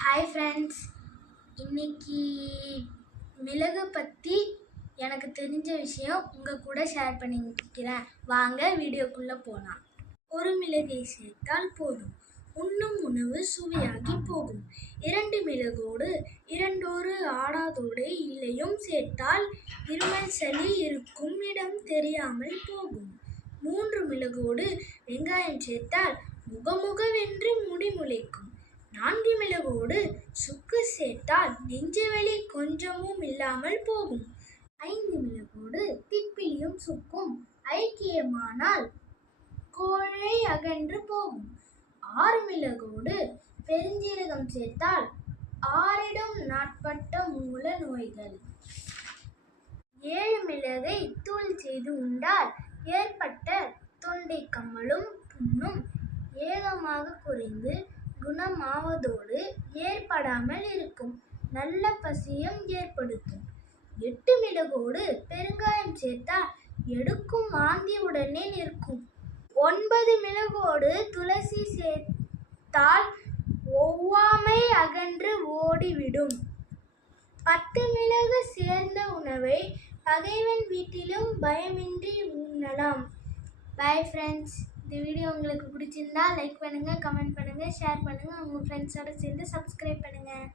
Hi friends இன்னைக்கு மிளகு பற்றி எனக்கு தெரிஞ்ச விஷயம் உங்கள் கூட ஷேர் பண்ணிக்கிறேன். வாங்க வீடியோக்குள்ளே போகலாம் ஒரு மிளகை சேர்த்தால் போதும். உண்ணும் உணவு சுவையாகி போகும். இரண்டு மிளகோடு இரண்டொரு ஆடாதோடு இல்லையும் சேர்த்தால் இருமல் சளி இருக்கும் இடம் தெரியாமல் போகும். மூன்று மிளகோடு வெங்காயம் சேர்த்தால் முகமுகவென்று முடி முளைக்கும். நான்கு மிளகோடு சுக்கு சேர்த்தால் நெஞ்சுவலி கொஞ்சமும் இல்லாமல் போகும். ஐந்து மிளகோடு திப்பிலியும் சுக்கும் ஐக்கியமானால் கோழை அகன்று போகும். ஆறு மிளகோடு பெருஞ்சீரகம் சேர்த்தால் ஆறிடம் நாட்பட்ட மூல நோய்கள். ஏழு மிளகை தூள் செய்து உண்டால் ஏற்பட்ட தொண்டை கம்மலும் புண்ணும் ஏகமாக குறைந்து குணமாவதோடு ஏற்படாமல் இருக்கும். நல்ல பசியும் ஏற்படுத்தும். எட்டு மிளகோடு பெருங்காயம் சேர்த்தால் எடுக்கும் வாந்தி உடனே நிற்கும். ஒன்பது மிளகோடு துளசி சேர்த்தால் ஒவ்வாமை அகன்று ஓடிவிடும். பத்து மிளகு சேர்ந்த உணவை பகைவன் வீட்டிலும் பயமின்றி உண்ணலாம். பை ஃப்ரெண்ட்ஸ் இந்த வீடியோ உங்களுக்கு பிடிச்சிருந்தா லைக் பண்ணுங்கள் கமெண்ட் பண்ணுங்கள் ஷேர் பண்ணுங்கள் உங்கள் ஃப்ரெண்ட்ஸோடு சேர்ந்து சப்ஸ்கிரைப் பண்ணுங்கள்